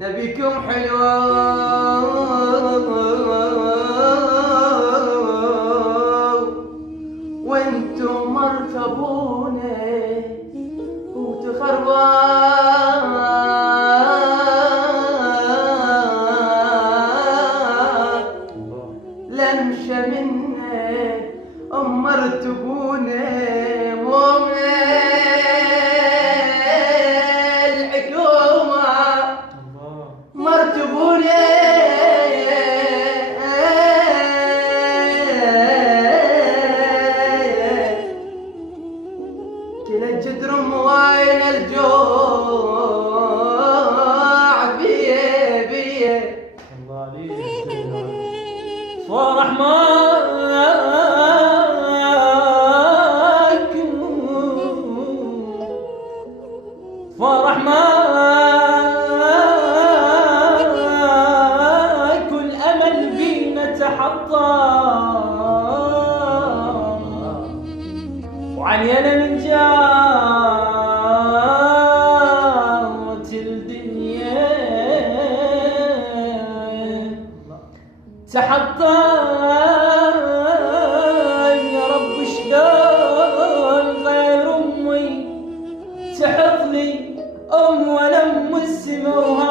نبيكم حلو وانتم مرتبون وتخربان لمشة منه مرتبون كلا الجدر وين الجوع بيه بيه الله عليك فرح معك فرح معك الأمل بينا تحطم وعلينا من جارة الدنيا تحطم يا رب شلون غير أمي تحط لي أم ولا أم السما